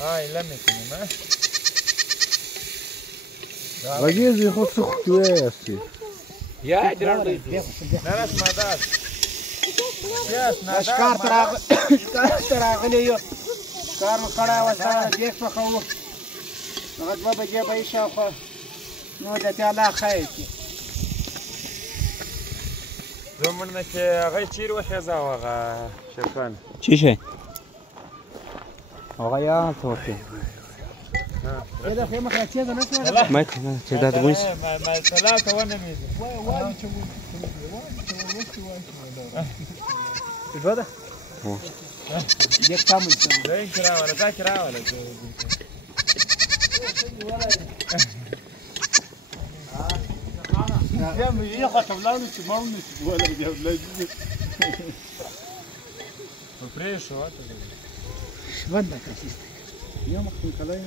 لم کنیم غږیږي خو څه خوی یاستې یا درنډې نرس مدار ښکار ته راغلی یو ښکار مو کړی وه سره دیګ پخوو هغه 2 بجې به یې شاوخوا نو د الله خیر کړي زموږ نه چې هغه چیرې وخېځاوه هغه شرفان څه شی هغه یا څه كده في مخ يتيزا نسمع ما كده تبويس ما 3 وانا ميزه واي الوضع يك كامل زين كرا ولا ذاكرة ولا يا مي خاطر لا نسمعوا ولا ولا فريش وقت بدك يا سيدي يومك في كلاي